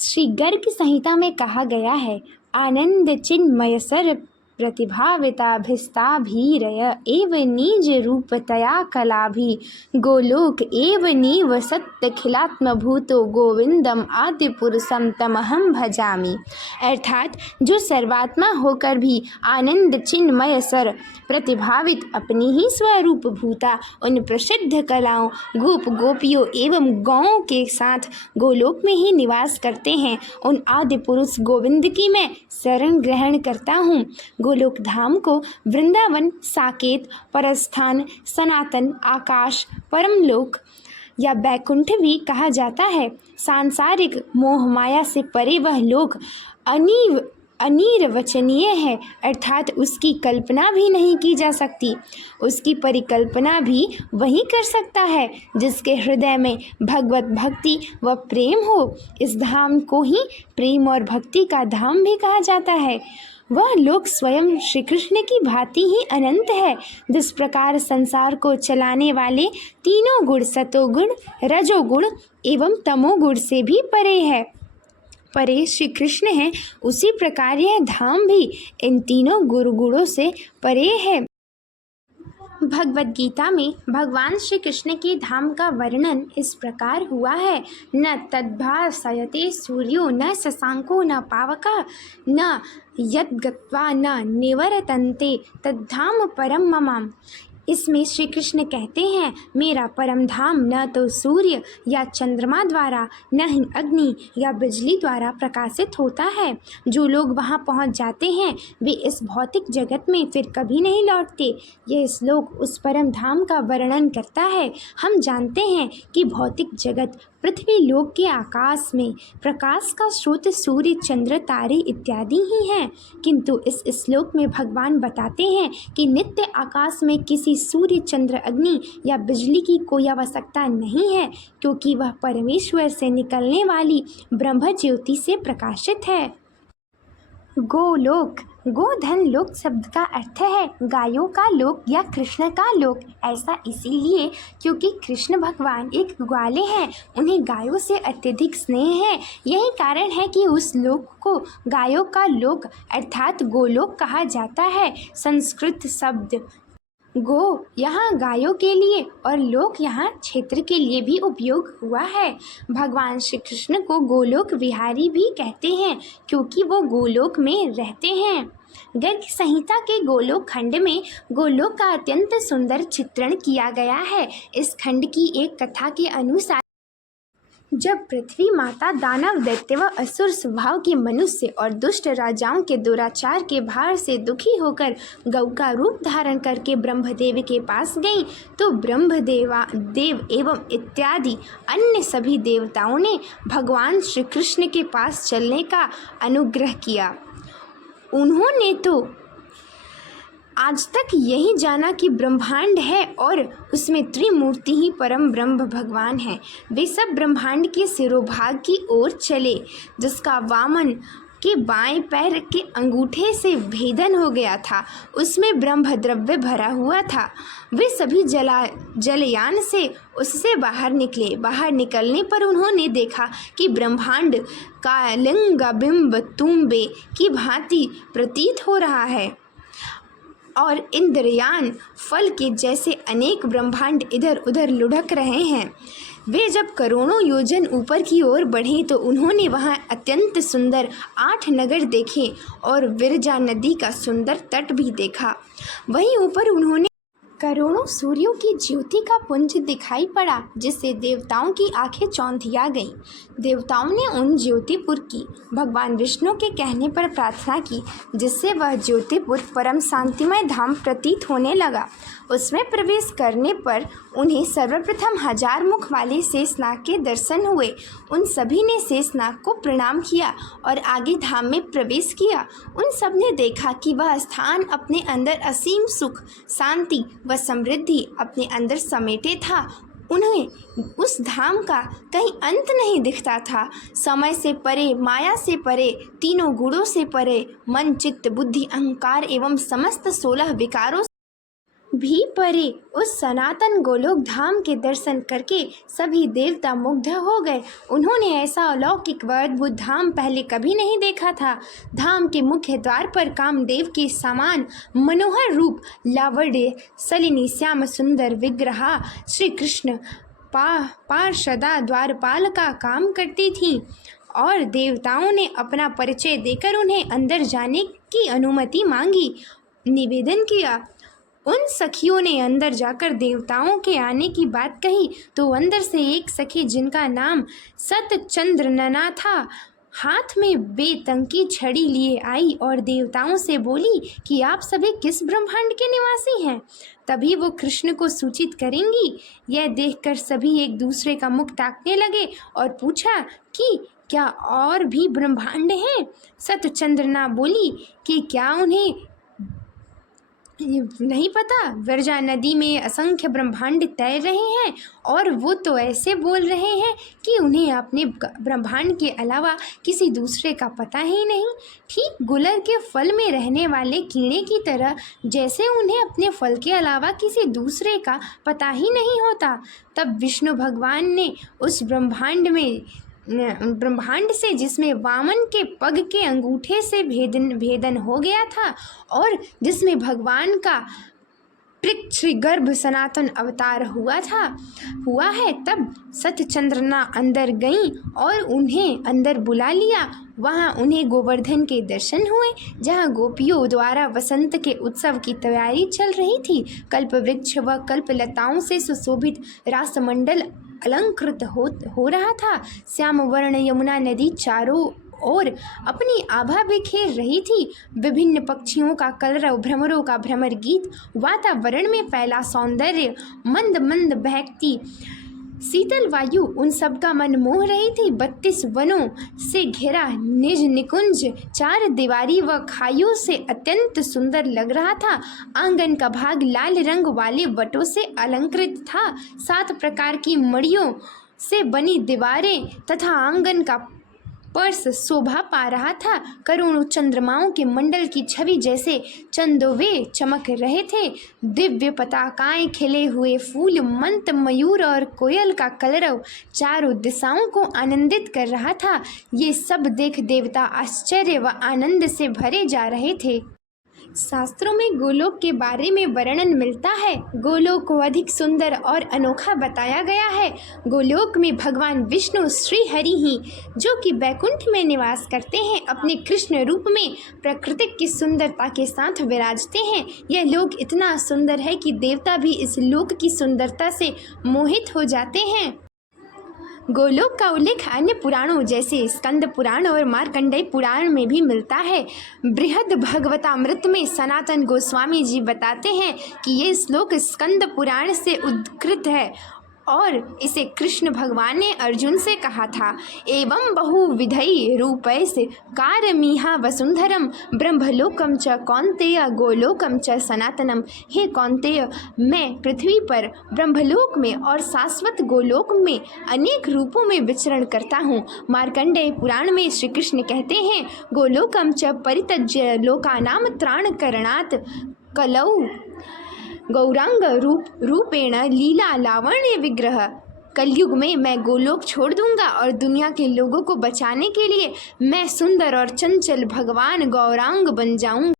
श्री गर्ग संहिता में कहा गया है, आनंद चिन्मयसर प्रतिभाविताभिस्ताभीरय एव निज रूपतया कलाभि गोलोक एव निवसत्यखिलात्मभूतो गोविंदम आद्य पुरुषम तमहम भजामि। अर्थात जो सर्वात्मा होकर भी आनंद चिन्मय सर प्रतिभावित अपनी ही स्वरूप भूता उन प्रसिद्ध कलाओं गोप गोपियों एवं गौओं के साथ गोलोक में ही निवास करते हैं, उन आदि पुरुष गोविंद की मैं शरण ग्रहण करता हूँ। गोलोक धाम को वृंदावन, साकेत, परस्थान, सनातन, आकाश, परमलोक या बैकुंठ भी कहा जाता है। सांसारिक मोह माया से परे वह लोक अनिर्वचनीय है, अर्थात उसकी कल्पना भी नहीं की जा सकती। उसकी परिकल्पना भी वही कर सकता है जिसके हृदय में भगवत भक्ति व प्रेम हो। इस धाम को ही प्रेम और भक्ति का धाम भी कहा जाता है। वह लोक स्वयं श्री कृष्ण की भांति ही अनंत है। जिस प्रकार संसार को चलाने वाले तीनों गुण सतोगुण, रजोगुण एवं तमोगुण से भी परे श्री कृष्ण है, उसी प्रकार यह धाम भी इन तीनों गुणों से परे है। भगवद गीता में भगवान श्री कृष्ण के धाम का वर्णन इस प्रकार हुआ है, न तद्भासयते सूर्यो न शशांको न पावका न यद्गत्वा न निवर्तन्ते तद्धाम परम मम। इसमें श्री कृष्ण कहते हैं, मेरा परम धाम न तो सूर्य या चंद्रमा द्वारा न ही अग्नि या बिजली द्वारा प्रकाशित होता है। जो लोग वहां पहुंच जाते हैं वे इस भौतिक जगत में फिर कभी नहीं लौटते। यह श्लोक उस परम धाम का वर्णन करता है। हम जानते हैं कि भौतिक जगत पृथ्वी लोक के आकाश में प्रकाश का स्रोत सूर्य, चंद्र, तारे इत्यादि ही हैं, किंतु इस श्लोक में भगवान बताते हैं कि नित्य आकाश में किसी सूर्य, चंद्र, अग्नि या बिजली की कोई आवश्यकता नहीं है, क्योंकि वह परमेश्वर से निकलने वाली ब्रह्म ज्योति से प्रकाशित है। गोलोक, गोधन लोक शब्द का अर्थ है गायों का लोक या कृष्ण का लोक। ऐसा इसीलिए क्योंकि कृष्ण भगवान एक ग्वाले हैं, उन्हें गायों से अत्यधिक स्नेह है। यही कारण है कि उस लोक को गायों का लोक अर्थात गोलोक कहा जाता है। संस्कृत शब्द गो यहाँ गायों के लिए और लोक यहाँ क्षेत्र के लिए भी उपयोग हुआ है। भगवान श्री कृष्ण को गोलोक विहारी भी कहते हैं, क्योंकि वो गोलोक में रहते हैं। गर्ग संहिता के गोलोक खंड में गोलोक का अत्यंत सुंदर चित्रण किया गया है। इस खंड की एक कथा के अनुसार जब पृथ्वी माता दानव, दैत्य व असुर स्वभाव के मनुष्य और दुष्ट राजाओं के दुराचार के भार से दुखी होकर गौ का रूप धारण करके ब्रह्मदेव के पास गई, तो ब्रह्मदेव एवं इत्यादि अन्य सभी देवताओं ने भगवान श्री कृष्ण के पास चलने का अनुग्रह किया। उन्होंने तो आज तक यही जाना कि ब्रह्मांड है और उसमें त्रिमूर्ति ही परम ब्रह्म भगवान है। वे सब ब्रह्मांड के सिरोभाग की ओर चले, जिसका वामन के बाएं पैर के अंगूठे से भेदन हो गया था। उसमें ब्रह्म द्रव्य भरा हुआ था। वे सभी जलयान से उससे बाहर निकले। बाहर निकलने पर उन्होंने देखा कि ब्रह्मांड का लिंग बिंब तुम्बे की भांति प्रतीत हो रहा है और इंद्रयान फल के जैसे अनेक ब्रह्मांड इधर उधर लुढ़क रहे हैं। वे जब करोड़ों योजन ऊपर की ओर बढ़े तो उन्होंने वहां अत्यंत सुंदर 8 नगर देखे और विरजा नदी का सुंदर तट भी देखा। वहीं ऊपर उन्होंने करोड़ों सूर्यों की ज्योति का पुंज दिखाई पड़ा, जिससे देवताओं की आंखें चौंधिया गईं। देवताओं ने उन ज्योतिपुर की भगवान विष्णु के कहने पर प्रार्थना की, जिससे वह ज्योतिपुर परम शांतिमय धाम प्रतीत होने लगा। उसमें प्रवेश करने पर उन्हें सर्वप्रथम 1000 मुख वाले शेषनाग के दर्शन हुए। उन सभी ने शेषनाग को प्रणाम किया और आगे धाम में प्रवेश किया। उन सब ने देखा कि वह स्थान अपने अंदर असीम सुख, शांति व समृद्धि अपने अंदर समेटे था। उन्हें उस धाम का कहीं अंत नहीं दिखता था। समय से परे, माया से परे, तीनों गुणों से परे, मन, चित्त, बुद्धि, अहंकार एवं समस्त 16 विकारों भी परे। उस सनातन गोलोक धाम के दर्शन करके सभी देवता मुग्ध हो गए। उन्होंने ऐसा अलौकिक व अद्भुत धाम पहले कभी नहीं देखा था। धाम के मुख्य द्वार पर कामदेव के समान मनोहर रूप, लावण्य, सलिनी श्याम सुंदर विग्रहा श्री कृष्ण पार्षदा द्वारपाल का काम करती थी और देवताओं ने अपना परिचय देकर उन्हें अंदर जाने की अनुमति मांगी। निवेदन किया। उन सखियों ने अंदर जाकर देवताओं के आने की बात कही तो अंदर से एक सखी, जिनका नाम सतचंद्रनना था, हाथ में बेतंकी छड़ी लिए आई और देवताओं से बोली कि आप सभी किस ब्रह्मांड के निवासी हैं, तभी वो कृष्ण को सूचित करेंगी। यह देखकर सभी एक दूसरे का मुख ताकने लगे और पूछा कि क्या और भी ब्रह्मांड हैं? सतचंद्रना बोली कि क्या उन्हें नहीं पता, विरजा नदी में असंख्य ब्रह्मांड तैर रहे हैं और वो तो ऐसे बोल रहे हैं कि उन्हें अपने ब्रह्मांड के अलावा किसी दूसरे का पता ही नहीं, ठीक गुलर के फल में रहने वाले कीड़े की तरह, जैसे उन्हें अपने फल के अलावा किसी दूसरे का पता ही नहीं होता। तब विष्णु भगवान ने उस ब्रह्मांड से, जिसमें वामन के पग के अंगूठे से भेदन हो गया था और जिसमें भगवान का पृथ्वीगर्भ सनातन अवतार हुआ है, तब सतचंद्रना अंदर गईं और उन्हें अंदर बुला लिया। वहाँ उन्हें गोवर्धन के दर्शन हुए, जहाँ गोपियों द्वारा वसंत के उत्सव की तैयारी चल रही थी। कल्प वृक्ष व कल्प लताओं से सुशोभित रासमंडल अलंकृत हो रहा था। श्याम वर्ण यमुना नदी चारों और अपनी आभा बिखेर रही थी। विभिन्न पक्षियों का कलरव, भ्रमरों का भ्रमर गीत, वातावरण में फैला सौंदर्य, मंद मंद बहकती शीतल वायु उन सब का मन मोह रही थी। 32 वनों से घिरा निज निकुंज चार दीवारी व खाइयों से अत्यंत सुंदर लग रहा था। आंगन का भाग लाल रंग वाले वटों से अलंकृत था। 7 प्रकार की मड़ियों से बनी दीवारें तथा आंगन का पर्स शोभा पा रहा था। करोड़ों चंद्रमाओं के मंडल की छवि जैसे चंदोवे चमक रहे थे। दिव्य पताकाएं, खिले हुए फूल, मंत मयूर और कोयल का कलरव चारों दिशाओं को आनंदित कर रहा था। ये सब देख देवता आश्चर्य व आनंद से भरे जा रहे थे। शास्त्रों में गोलोक के बारे में वर्णन मिलता है। गोलोक को अधिक सुंदर और अनोखा बताया गया है। गोलोक में भगवान विष्णु श्री हरि ही, जो कि बैकुंठ में निवास करते हैं, अपने कृष्ण रूप में प्रकृति की सुंदरता के साथ विराजते हैं। यह लोक इतना सुंदर है कि देवता भी इस लोक की सुंदरता से मोहित हो जाते हैं। गोलोक का उल्लेख अन्य पुराणों जैसे स्कंद पुराण और मार्कंडेय पुराण में भी मिलता है। बृहद भगवतामृत में सनातन गोस्वामी जी बताते हैं कि ये श्लोक स्कंद पुराण से उद्धृत है और इसे कृष्ण भगवान ने अर्जुन से कहा था। एवं बहुविधै रूपैः कारमीहा वसुंधरम ब्रह्मलोकम च कौन्तेय गोलोकम च सनातनम। हे कौन्तेय, मैं पृथ्वी पर, ब्रह्मलोक में और शाश्वत गोलोक में अनेक रूपों में विचरण करता हूँ। मार्कंडेय पुराण में श्री कृष्ण कहते हैं, गोलोकम च परित्यज्य लोकानां त्राणकरणात् कलौ गौरांग रूपेण लीला लावण्य विग्रह। कलयुग में मैं गोलोक छोड़ दूंगा और दुनिया के लोगों को बचाने के लिए मैं सुंदर और चंचल भगवान गौरांग बन जाऊंगा।